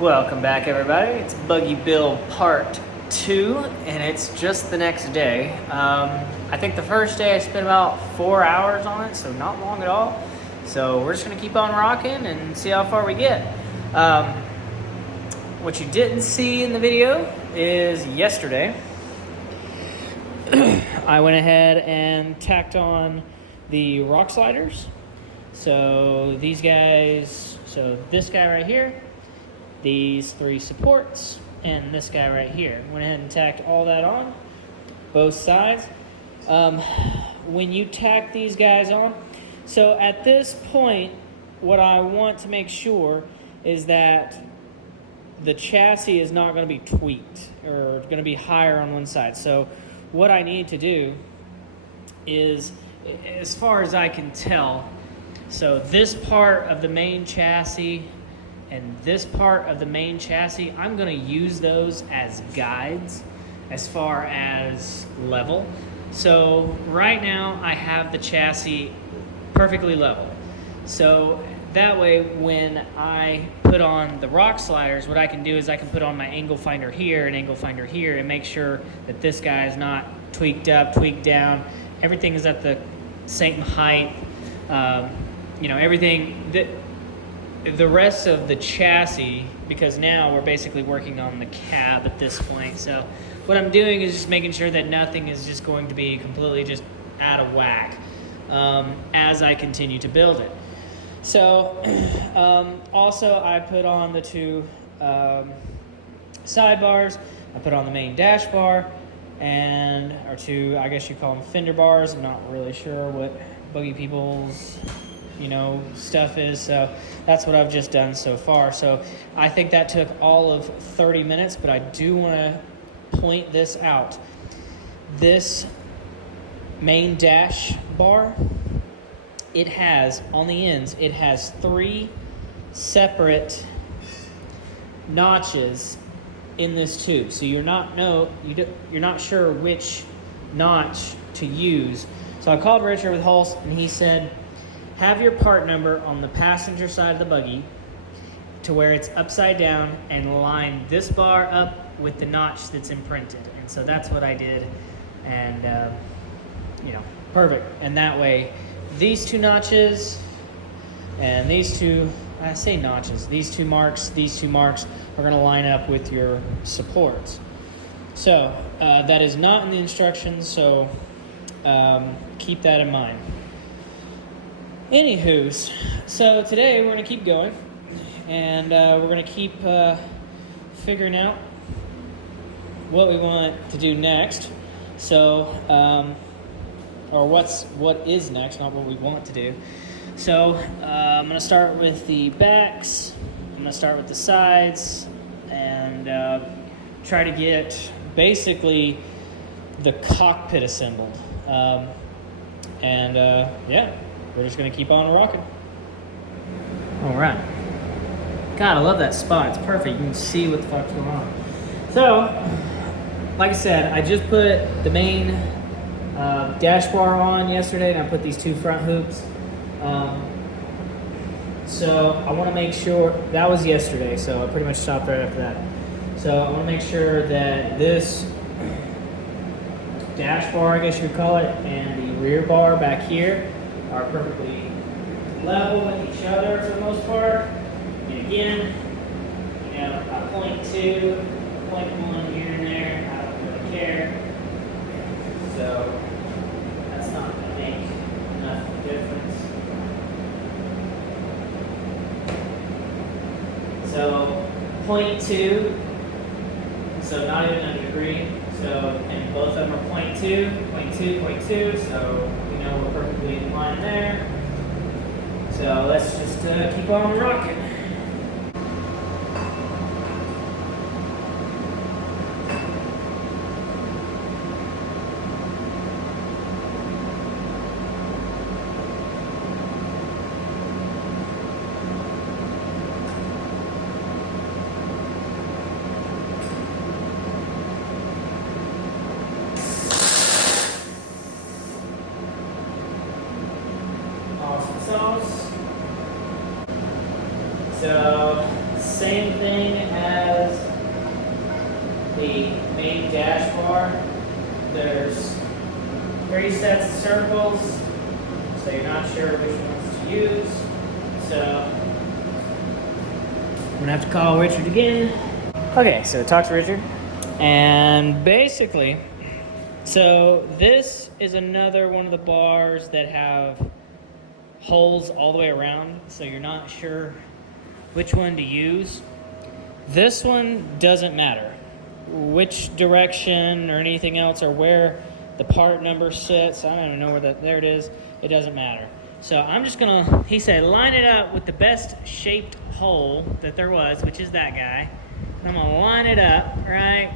Welcome back, everybody. It's Buggy Bill Part 2, and it's just the next day. I think the first day I spent about 4 hours on it, so not long at all. So we're just going to keep on rocking and see how far we get. What you didn't see in the video is yesterday, I went ahead and tacked on the rock sliders. So these guys, so this guy right here, these three supports, and this guy right here. Went ahead and tacked all that on, both sides. When you tack these guys on, so at this point, what I want to make sure is that the chassis is not going to be tweaked or going to be higher on one side. So what I need to do is, as far as I can tell, so this part of the main chassis and this part of the main chassis, I'm going to use those as guides as far as level. So right now I have the chassis perfectly level. So that way when I put on the rock sliders, what I can do is I can put on my angle finder here and angle finder here and make sure that this guy is not tweaked up, tweaked down. Everything is at the same height. Everything that the rest of the chassis, because now we're basically working on the cab at this point. So what I'm doing is just making sure that nothing is just going to be completely just out of whack as I continue to build it. So also I put on the two sidebars. I put on the main dash bar and our two, I guess you call them fender bars. I'm not really sure what buggy people's stuff is. So that's what I've just done so far. So I think that took all of 30 minutes, but I do want to point this out. This main dash bar, it has, on the ends, it has 3 separate notches in this tube. So you're not sure which notch to use. So I called Richard with Hulse, and he said, have your part number on the passenger side of the buggy to where it's upside down and line this bar up with the notch that's imprinted. And so that's what I did. And, perfect. And that way, these 2 notches and these 2, I say notches, these two marks are going to line up with your supports. So that is not in the instructions, so keep that in mind. Anywho's, so today we're going to keep going, and we're going to keep figuring out what we want to do next. So, or what is next, not what we want to do. So I'm going to start with the backs, I'm going to start with the sides, and try to get basically the cockpit assembled. We're just going to keep on rocking. All right. God, I love that spot. It's perfect. You can see what the fuck's going on. So, like I said, I just put the main dash bar on yesterday, and I put these 2 front hoops. So I want to make sure, that was yesterday, so I pretty much stopped right after that. So I want to make sure that this dash bar, I guess you would call it, and the rear bar back here are perfectly level with each other for the most part. And again, a point 2, point 1 here and there, I don't really care. So that's not going to make enough of a difference. So point 2, so not even a degree. So, and both of them are point 2, point 2, point 2. So we know we're perfectly in line there. So let's just keep on rocking. Awesome sauce. same thing as the main dash bar. There's 3 sets of circles, so you're not sure which ones to use. So I'm gonna have to call Richard again. Okay, so talk to Richard. And basically, so this is another one of the bars that have holes all the way around, so you're not sure which one to use. This one doesn't matter which direction or anything else, or where the part number sits. I don't even know where that, there it is. It doesn't matter. So I'm just gonna, he said, line it up with the best shaped hole that there was, which is that guy. And I'm gonna line it up, right?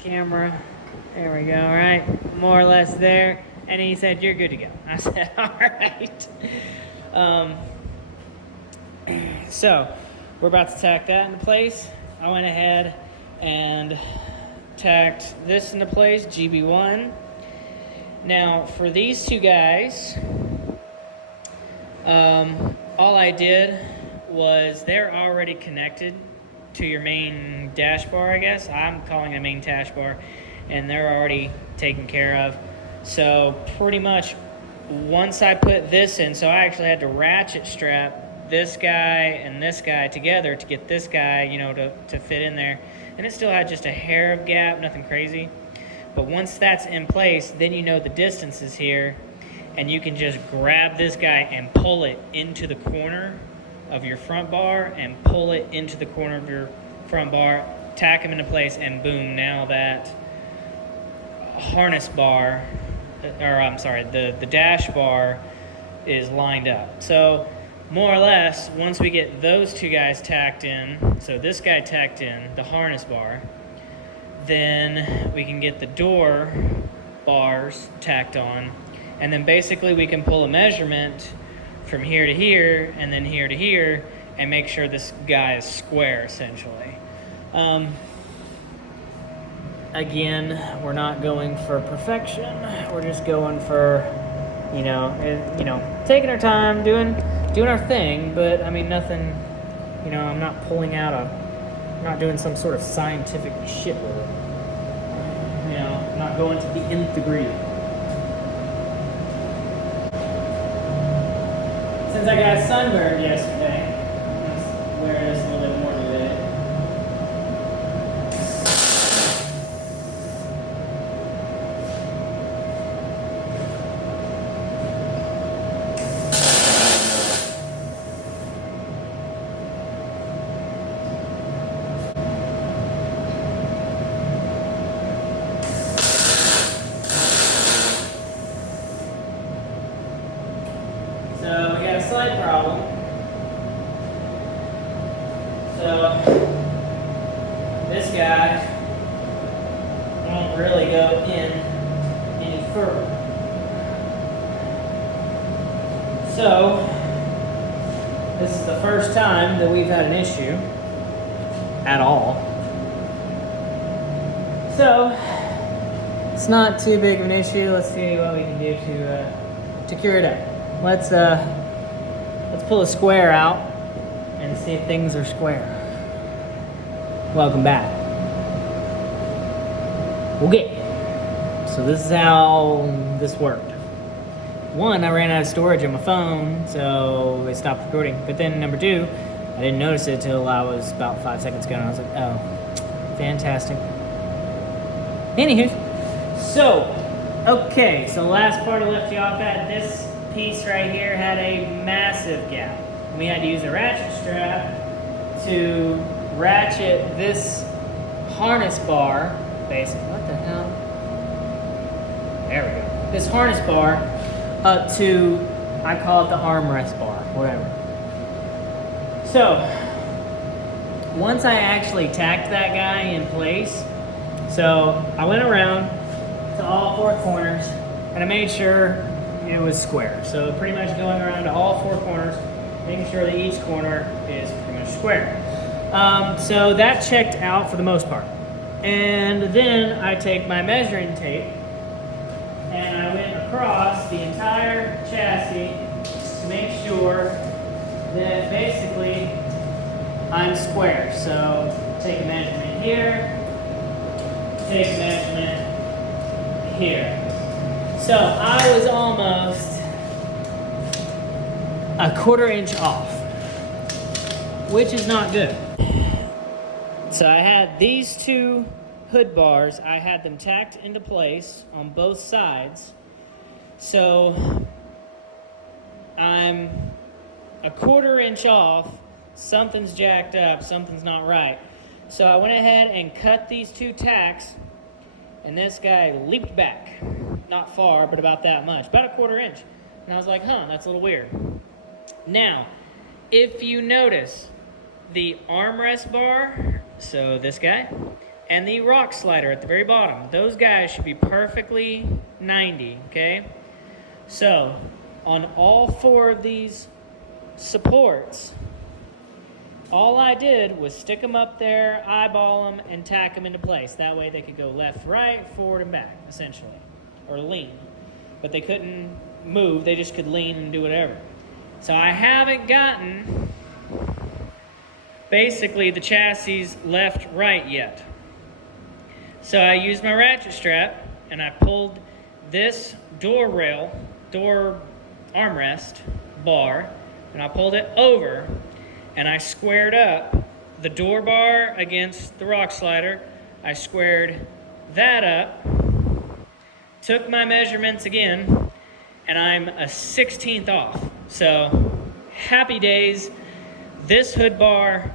Camera, there we go, right? More or less there. And he said, you're good to go. I said, all right. So we're about to tack that into place. I went ahead and tacked this into place, GB1. Now for these two guys, all I did was they're already connected to your main dash bar, I guess. I'm calling it a main dash bar, and they're already taken care of. So pretty much once I put this in, so I actually had to ratchet strap this guy and this guy together to get this guy, you know, to fit in there. And it still had just a hair of gap, nothing crazy. But once that's in place, then you know the distance is here, and you can just grab this guy and pull it into the corner of your front bar and pull it into the corner of your front bar, tack them into place, and boom, now that harness bar, or I'm sorry, the dash bar is lined up. So more or less, once we get those two guys tacked in, so this guy tacked in, the harness bar, then we can get the door bars tacked on, and then basically we can pull a measurement from here to here and then here to here and make sure this guy is square, essentially. Again, we're not going for perfection. We're just going for, taking our time, doing our thing, but I mean, nothing, I'm not pulling out I'm not doing some sort of scientific shit with it. I'm not going to the nth degree. Since I got sunburned yesterday, let's wear this a little bit more today. So we got a slight problem. So this guy won't really go in any further. So this is the first time that we've had an issue at all. So it's not too big of an issue. Let's see what we can do to cure it up. Let's pull a square out and see if things are square. Welcome back. Okay, so this is how this worked. One, I ran out of storage on my phone, so it stopped recording. But then number two, I didn't notice it till I was about 5 seconds ago, and I was like, oh, fantastic. Anywho, so, okay, so the last part I left you off at, this piece right here had a massive gap. We had to use a ratchet strap to ratchet this harness bar, basically. What the hell? There we go. This harness bar up to, I call it the armrest bar, whatever. So, once I actually tacked that guy in place, so I went around to all 4 corners and I made sure it was square. So pretty much going around to all 4 corners, making sure that each corner is pretty much square. So that checked out for the most part. And then I take my measuring tape and I went across the entire chassis to make sure that basically I'm square. So take a measurement here, take a measurement here. So I was almost a 1/4 inch off, which is not good. So I had these two hood bars, I had them tacked into place on both sides. So I'm a 1/4 inch off, something's jacked up, something's not right. So I went ahead and cut these two tacks, and this guy leaped back. Not far, but about that much, about a 1/4 inch. And I was like, huh, that's a little weird. Now, if you notice, the armrest bar, so this guy, and the rock slider at the very bottom, those guys should be perfectly 90, okay? So, on all 4 of these supports, all I did was stick them up there, eyeball them, and tack them into place. That way they could go left, right, forward, and back, essentially, or lean. But they couldn't move, they just could lean and do whatever. So I haven't gotten basically the chassis left, right yet. So I used my ratchet strap, and I pulled this door armrest bar, and I pulled it over, and I squared up the door bar against the rock slider. I squared that up, took my measurements again, and I'm a 1/16 off. So, happy days. This hood bar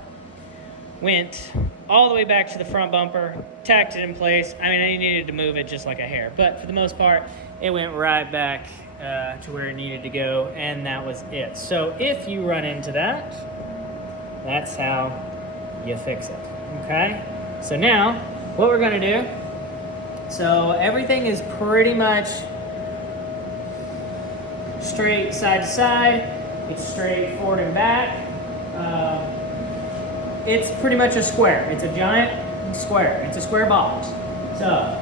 went all the way back to the front bumper, tacked it in place. I mean, I needed to move it just like a hair, but for the most part, it went right back to where it needed to go, and that was it. So if you run into that, that's how you fix it, okay? So now, what we're gonna do, so everything is pretty much straight side to side. It's straight forward and back. It's pretty much a square. It's a giant square. It's a square box. So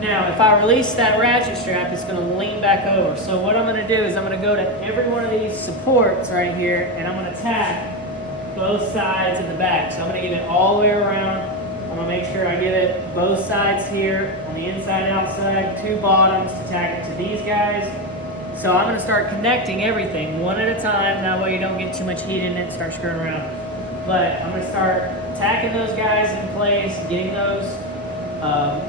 now if I release that ratchet strap, it's gonna lean back over. So what I'm gonna do is I'm gonna go to every one of these supports right here, and I'm gonna tack both sides of the back. So I'm gonna get it all the way around. I'm gonna make sure I get it both sides here, on the inside, outside, 2 bottoms to tack it to these guys. So I'm gonna start connecting everything one at a time. That way you don't get too much heat in it and start screwing around. But I'm gonna start tacking those guys in place, getting those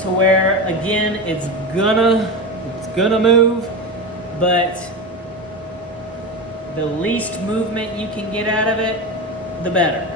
to where, again, it's gonna move, but the least movement you can get out of it, the better.